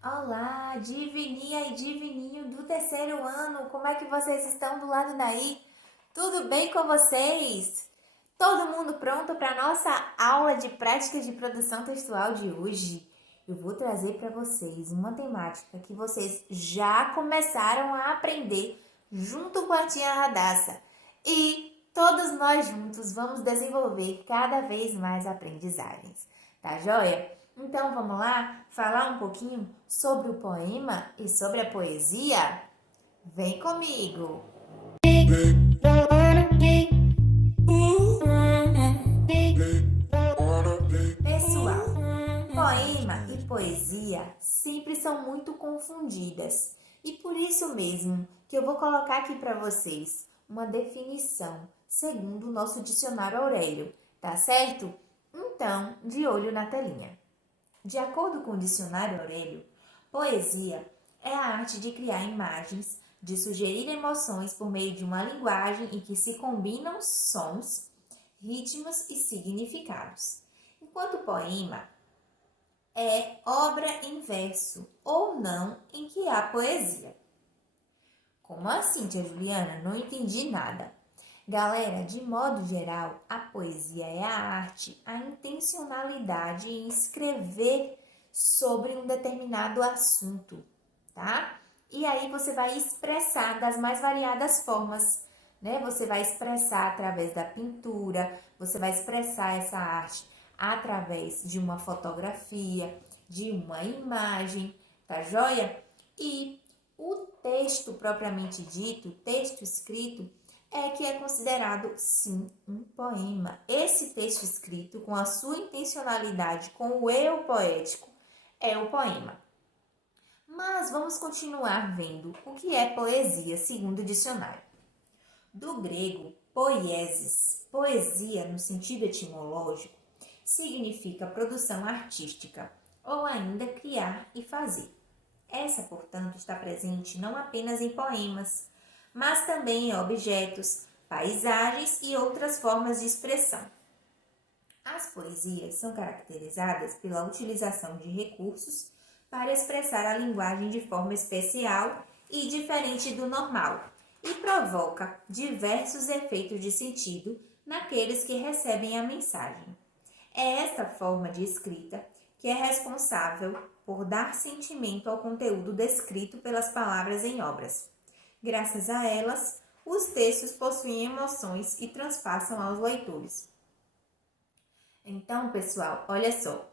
Olá, divininha e divininho do terceiro ano, como é que vocês estão do lado daí? Tudo bem com vocês? Todo mundo pronto para a nossa aula de prática de produção textual de hoje? Eu vou trazer para vocês uma temática que vocês já começaram a aprender junto com a tia Radassa. E todos nós juntos vamos desenvolver cada vez mais aprendizagens, tá joia? Então vamos lá falar um pouquinho sobre o poema e sobre a poesia? Vem comigo! Pessoal, poema e poesia sempre são muito confundidas e por isso mesmo que eu vou colocar aqui para vocês uma definição segundo o nosso dicionário Aurélio, tá certo? Então, de olho na telinha. De acordo com o dicionário Aurélio, poesia é a arte de criar imagens, de sugerir emoções por meio de uma linguagem em que se combinam sons, ritmos e significados. Enquanto poema é obra em verso ou não em que há poesia. Como assim, tia Juliana? Não entendi nada. Galera, de modo geral, a poesia é a arte, a intencionalidade em escrever sobre um determinado assunto, tá? E aí você vai expressar das mais variadas formas, né? Você vai expressar através da pintura, você vai expressar essa arte através de uma fotografia, de uma imagem, tá joia? E o texto propriamente dito, o texto escrito, é que é considerado, sim, um poema. Esse texto escrito, com a sua intencionalidade, com o eu poético, é o poema. Mas vamos continuar vendo o que é poesia, segundo o dicionário. Do grego, poiesis, poesia no sentido etimológico, significa produção artística, ou ainda criar e fazer. Essa, portanto, está presente não apenas em poemas, mas também em objetos, paisagens e outras formas de expressão. As poesias são caracterizadas pela utilização de recursos para expressar a linguagem de forma especial e diferente do normal, e provoca diversos efeitos de sentido naqueles que recebem a mensagem. É esta forma de escrita que é responsável por dar sentimento ao conteúdo descrito pelas palavras em obras. Graças a elas, os textos possuem emoções e transpassam aos leitores. Então, pessoal, olha só.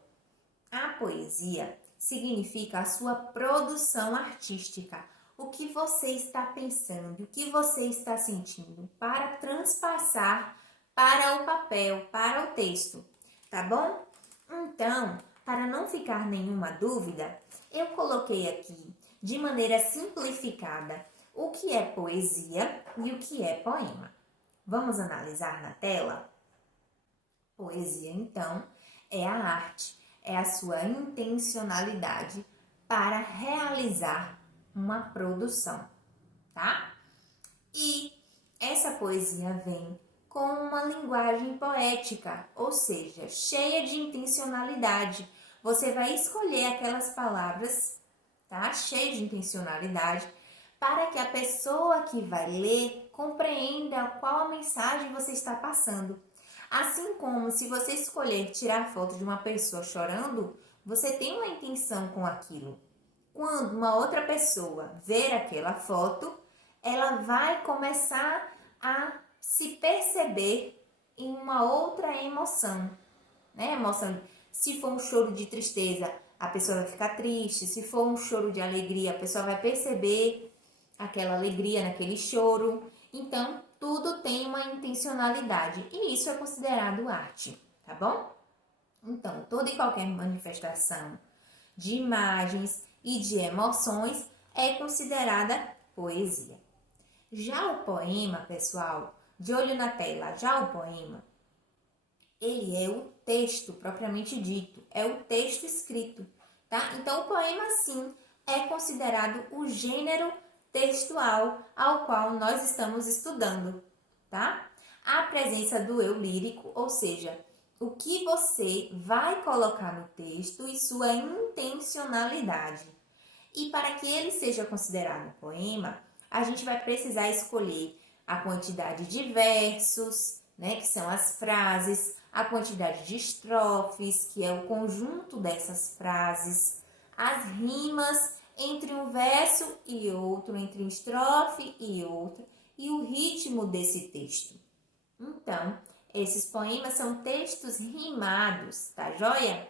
A poesia significa a sua produção artística. O que você está pensando, o que você está sentindo para transpassar para o papel, para o texto, tá bom? Então, para não ficar nenhuma dúvida, eu coloquei aqui de maneira simplificada o que é poesia e o que é poema. Vamos analisar na tela? Poesia, então, é a arte, é a sua intencionalidade para realizar uma produção, tá? E essa poesia vem com uma linguagem poética, ou seja, cheia de intencionalidade. Você vai escolher aquelas palavras, tá? Cheia de intencionalidade, para que a pessoa que vai ler compreenda qual a mensagem você está passando. Assim como se você escolher tirar foto de uma pessoa chorando, você tem uma intenção com aquilo. Quando uma outra pessoa ver aquela foto, ela vai começar a se perceber em uma outra emoção, né? Emoção. Se for um choro de tristeza, a pessoa vai ficar triste. Se for um choro de alegria, a pessoa vai perceber aquela alegria naquele choro. Então, tudo tem uma intencionalidade e isso é considerado arte, tá bom? Então, toda e qualquer manifestação de imagens e de emoções é considerada poesia. Já o poema, pessoal, de olho na tela, já o poema, ele é o texto propriamente dito, é o texto escrito, tá? Então, o poema, sim, é considerado o gênero textual ao qual nós estamos estudando, tá? A presença do eu lírico, ou seja, o que você vai colocar no texto e sua intencionalidade. E para que ele seja considerado um poema, a gente vai precisar escolher a quantidade de versos, né, que são as frases, a quantidade de estrofes, que é o conjunto dessas frases, as rimas entre um verso e outro, entre uma estrofe e outra, e o ritmo desse texto. Então, esses poemas são textos rimados, tá joia?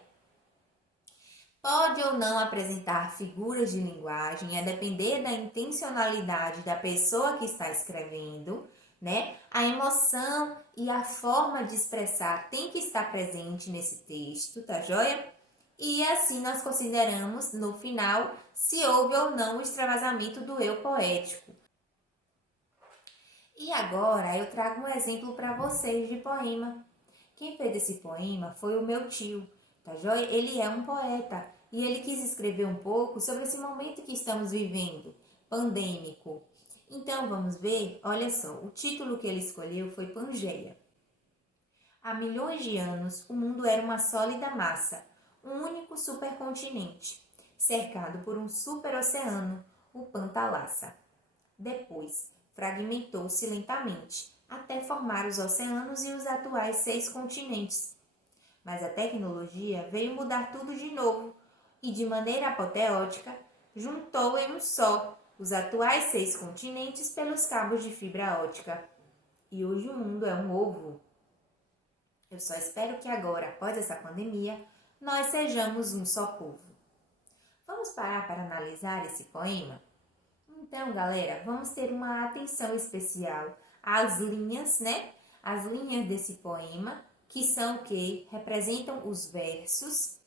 Pode ou não apresentar figuras de linguagem, a depender da intencionalidade da pessoa que está escrevendo, né? A emoção e a forma de expressar tem que estar presente nesse texto, tá joia? E assim nós consideramos, no final, se houve ou não o extravasamento do eu poético. E agora eu trago um exemplo para vocês de poema. Quem fez esse poema foi o meu tio, tá joia? Ele é um poeta e ele quis escrever um pouco sobre esse momento que estamos vivendo, pandêmico. Então vamos ver, olha só, o título que ele escolheu foi Pangeia. Há milhões de anos, o mundo era uma sólida massa, um único supercontinente, cercado por um superoceano, o Pantalassa. Depois, fragmentou-se lentamente, até formar os oceanos e os atuais 6 continentes. Mas a tecnologia veio mudar tudo de novo e, de maneira apoteótica, juntou em um só os atuais 6 continentes pelos cabos de fibra ótica. E hoje o mundo é um ovo. Eu só espero que agora, após essa pandemia, nós sejamos um só povo. Vamos parar para analisar esse poema? Então, galera, vamos ter uma atenção especial às linhas, né? As linhas desse poema, que são o que? Representam os versos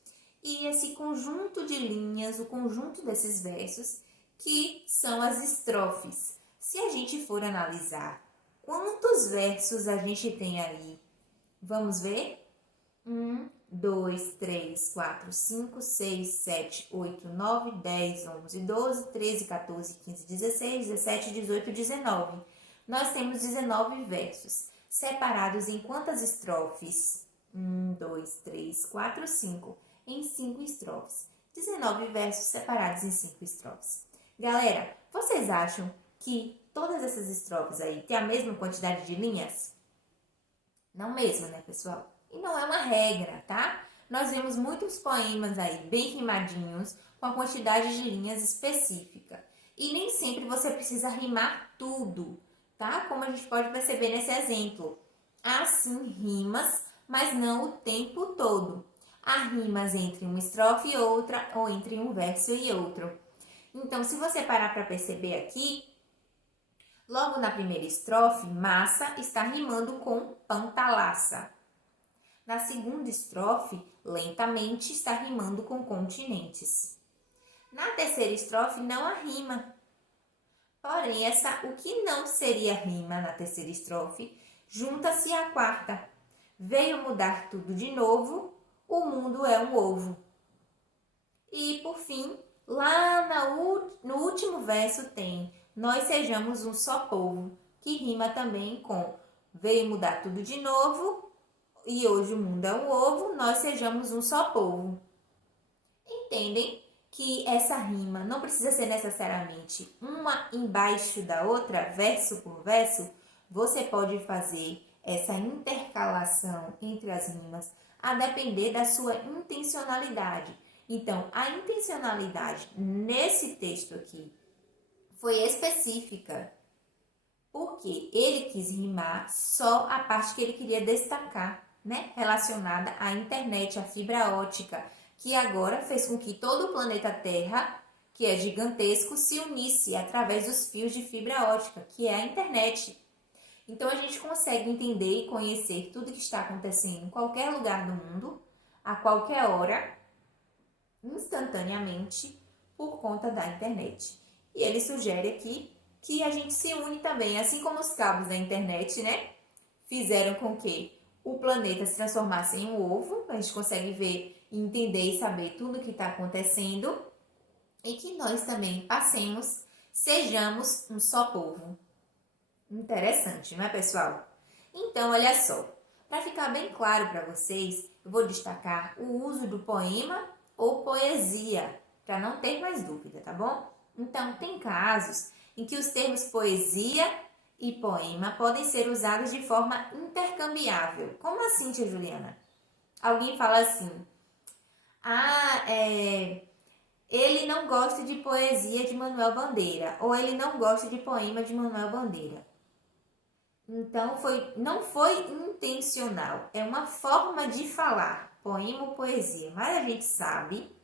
e esse conjunto de linhas, o conjunto desses versos, que são as estrofes. Se a gente for analisar quantos versos a gente tem aí, vamos ver? 1, 2, 3, 4, 5, 6, 7, 8, 9, 10, 11, 12, 13, 14, 15, 16, 17, 18, 19. Nós temos 19 versos, separados em quantas estrofes? 1, 2, 3, 4, 5. Em 5 estrofes. 19 versos separados em 5 estrofes. Galera, vocês acham que todas essas estrofes aí têm a mesma quantidade de linhas? Não mesmo, né, pessoal? E não é uma regra, tá? Nós vemos muitos poemas aí bem rimadinhos, com a quantidade de linhas específica. E nem sempre você precisa rimar tudo, tá? Como a gente pode perceber nesse exemplo. Há sim rimas, mas não o tempo todo. Há rimas entre uma estrofe e outra, ou entre um verso e outro. Então, se você parar para perceber aqui, logo na primeira estrofe, massa está rimando com pantalassa. Na segunda estrofe, lentamente está rimando com continentes. Na terceira estrofe não há rima. Porém, o que não seria rima na terceira estrofe, junta-se à quarta. Veio mudar tudo de novo, o mundo é um ovo. E, por fim, lá no último verso tem nós sejamos um só povo, que rima também com veio mudar tudo de novo, e hoje o mundo é um ovo, nós sejamos um só povo. Entendem que essa rima não precisa ser necessariamente uma embaixo da outra, verso por verso? Você pode fazer essa intercalação entre as rimas a depender da sua intencionalidade. Então, a intencionalidade nesse texto aqui foi específica, porque ele quis rimar só a parte que ele queria destacar, né? Relacionada à internet, à fibra ótica, que agora fez com que todo o planeta Terra, que é gigantesco, se unisse através dos fios de fibra ótica, que é a internet. Então a gente consegue entender e conhecer tudo que está acontecendo em qualquer lugar do mundo, a qualquer hora, instantaneamente, por conta da internet. E ele sugere aqui que a gente se une também, assim como os cabos da internet, né? Fizeram com que o planeta se transformasse em um ovo, a gente consegue ver, entender e saber tudo o que está acontecendo, e que nós também passemos, sejamos um só povo. Interessante, não é, pessoal? Então, olha só, para ficar bem claro para vocês, eu vou destacar o uso do poema ou poesia, para não ter mais dúvida, tá bom? Então, tem casos em que os termos poesia e poema podem ser usados de forma intercambiável. Como assim, tia Juliana? Alguém fala assim, ele não gosta de poesia de Manuel Bandeira, ou ele não gosta de poema de Manuel Bandeira. Então, não foi intencional, é uma forma de falar, poema ou poesia. Mas a gente sabe,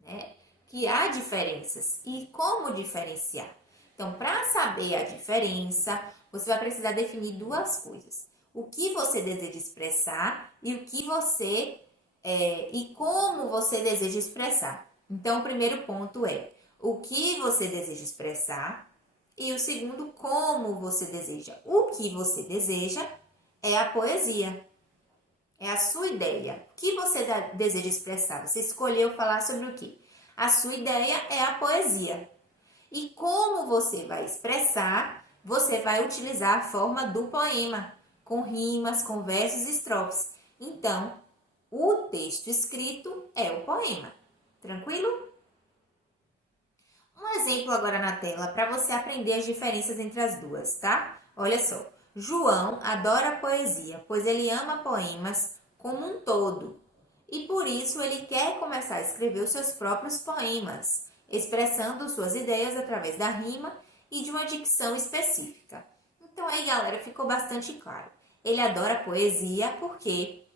né, que há diferenças e como diferenciar. Então, para saber a diferença, você vai precisar definir duas coisas. O que você deseja expressar e o que você e como você deseja expressar. Então, o primeiro ponto é o que você deseja expressar e o segundo, como você deseja. O que você deseja é a poesia, é a sua ideia. O que você deseja expressar? Você escolheu falar sobre o quê? A sua ideia é a poesia. E como você vai expressar, você vai utilizar a forma do poema, com rimas, com versos e estrofes. Então, o texto escrito é o poema. Tranquilo? Um exemplo agora na tela para você aprender as diferenças entre as duas, tá? Olha só. João adora poesia, pois ele ama poemas como um todo. E por isso ele quer começar a escrever os seus próprios poemas, expressando suas ideias através da rima e de uma dicção específica. Então aí, galera, ficou bastante claro. Ele adora poesia porque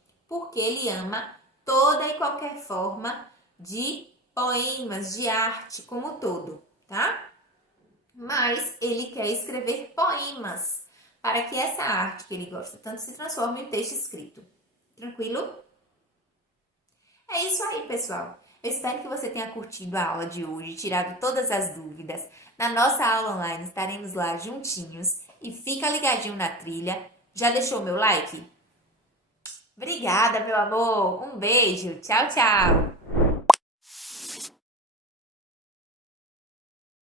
ele ama toda e qualquer forma de poemas, de arte como um todo, tá? Mas ele quer escrever poemas para que essa arte que ele gosta tanto se transforme em texto escrito. Tranquilo? É isso aí, pessoal. Eu espero que você tenha curtido a aula de hoje, tirado todas as dúvidas. Na nossa aula online estaremos lá juntinhos e fica ligadinho na trilha. Já deixou meu like? Obrigada, meu amor. Um beijo. Tchau, tchau.